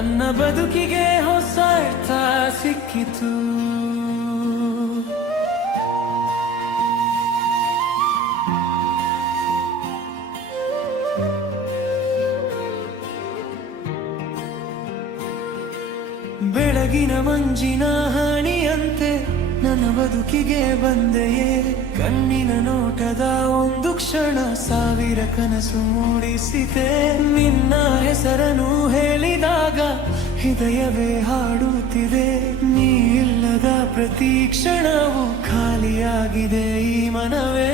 ನನ್ನ ಬದುಕಿಗೆ ಹೊಸ ಅರ್ಥ ಸಿಕ್ಕಿತು. ಬೆಳಗಿನ ಮಂಜಿನ ಹಾನಿಯಂತೆ ನನ್ನ ಬದುಕಿಗೆ ಬಂದೆಯೇ. ಕಣ್ಣಿನ ನೋಟದ ಒಂದು ಕ್ಷಣ ಸಾವಿರ ಕನಸು ಮೂಡಿಸಿದೆ. ನಿನ್ನ ಹೆಸರನ್ನು ಹೇಳಿದಾಗ ಹೃದಯವೇ ಹಾಡುತ್ತಿದೆ. ನೀ ಇಲ್ಲದ ಪ್ರತಿ ಕ್ಷಣವೂ ಖಾಲಿಯಾಗಿದೆ ಈ ಮನವೇ.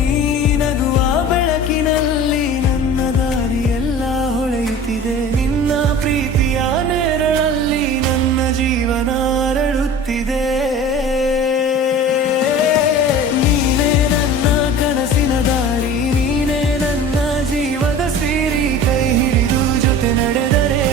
ನೀ ನಗುವ ಬೆಳಕಿನಲ್ಲಿ ನನ್ನ ದಾರಿಯೆಲ್ಲ ಹೊಳೆಯುತ್ತಿದೆ. ನಿನ್ನ ಪ್ರೀತಿಯ ನೆರಳಲ್ಲಿ ನನ್ನ ಜೀವನ ಅರಳುತ್ತಿದೆ. ನೀನೇ ನನ್ನ ಕನಸಿನ ದಾರಿ, ನೀನೇ ನನ್ನ ಜೀವದ ಸಿರಿ. ಕೈ ಹಿಡಿದು ಜೊತೆ ನಡೆದರೆ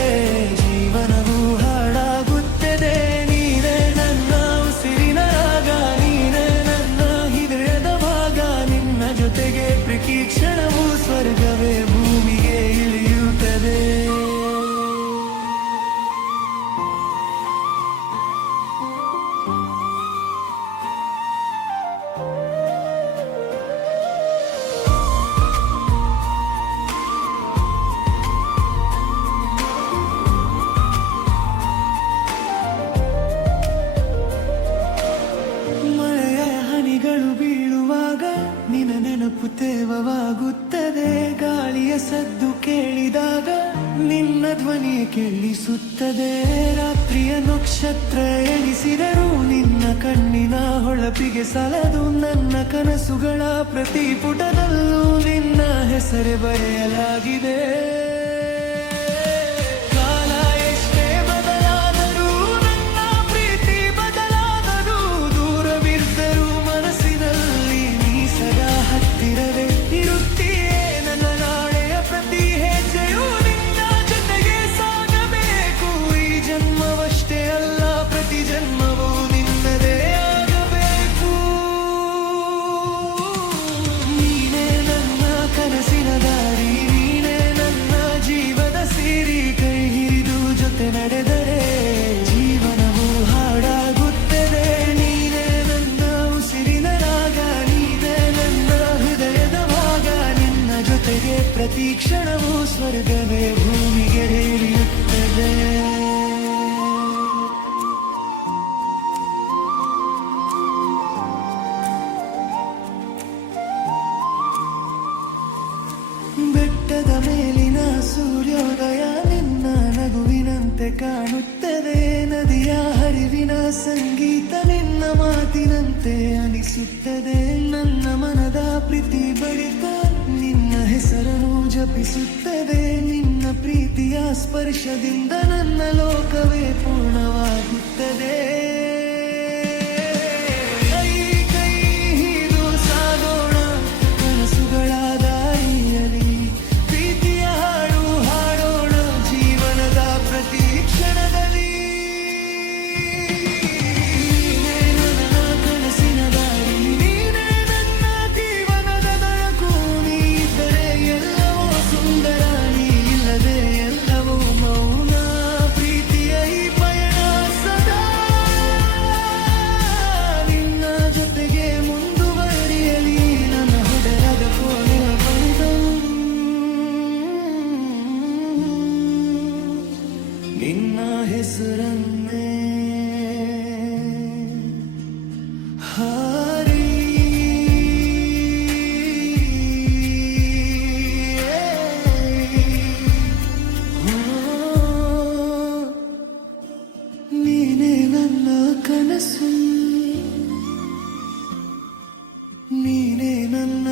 ಜೀವನವು ಹಾಳಾಗುತ್ತದೆ. ನೀನೇ ನನ್ನ ಉಸಿರಿನ ರಾಗ, ನೀನೇ ನನ್ನ ಹೃದಯದ ಭಾಗ. ನಿನ್ನ ಜೊತೆಗೆ ಪ್ರತಿ ಕ್ಷಣವೂ ಸ್ವರ್ಗವೇ ಭೂಮಿಗೆ ಇಳಿಯುತ್ತದೆ. ಬೀಳುವಾಗ ನಿನ್ನ ನೆನಪು ತೇವವಾಗುತ್ತದೆ. ಗಾಳಿಯ ಸದ್ದು ಕೇಳಿದಾಗ ನಿನ್ನ ಧ್ವನಿಯ ಕೇಳಿಸುತ್ತದೆ. ರಾತ್ರಿಯ ನಕ್ಷತ್ರ ಎಣಿಸಿದರೂ ನಿನ್ನ ಕಣ್ಣಿನ ಹೊಳಪಿಗೆ ಸಲದು. ನನ್ನ ಕನಸುಗಳ ಪ್ರತಿ ಪುಟದಲ್ಲೂ ನಿನ್ನ ಹೆಸರೇ ಬರೆಯಲಾಗಿದೆ. ನಡೆದರೆ ಜೀವನವು ಹಾಳಾಗುತ್ತದೆ. ನೀನೇ ನನ್ನ ಉಸಿರಿನ ರಾಗ, ನೀನೇ ನನ್ನ ಹೃದಯದ ಭಾಗ. ನಿನ್ನ ಜೊತೆಗೆ ಪ್ರತಿ ಕ್ಷಣವೂ ಸ್ವರ್ಗವೇ ಭೂಮಿಗೆ ಇಳಿಯುತ್ತದೆ. ಬೆಟ್ಟದ ಮೇಲಿನ ಸೂರ್ಯೋದಯ ನಿನ್ನ ನಗುವಿನಂತೆ ಕಾಣುತ್ತದೆ. ನದಿಯ ಹರಿವಿನ ಸಂಗೀತ ನಿನ್ನ ಮಾತಿನಂತೆ ಅನಿಸುತ್ತದೆ. ನನ್ನ ಮನದ ಪ್ರೀತಿ ಬಳಿಕ ನಿನ್ನ ಹೆಸರನ್ನು ಜಪಿಸುತ್ತದೆ. ನಿನ್ನ ಪ್ರೀತಿಯ ಸ್ಪರ್ಶದಿಂದ ನನ್ನ ಲೋಕವೇ ಪೂರ್ಣವಾಗುತ್ತದೆ. ನಿನ್ನ ಹೆಸರನ್ನೇ ಹಾರಿ ನೀನೇ ನನ್ನ ಕನಸು, ನೀನೇ ನನ್ನ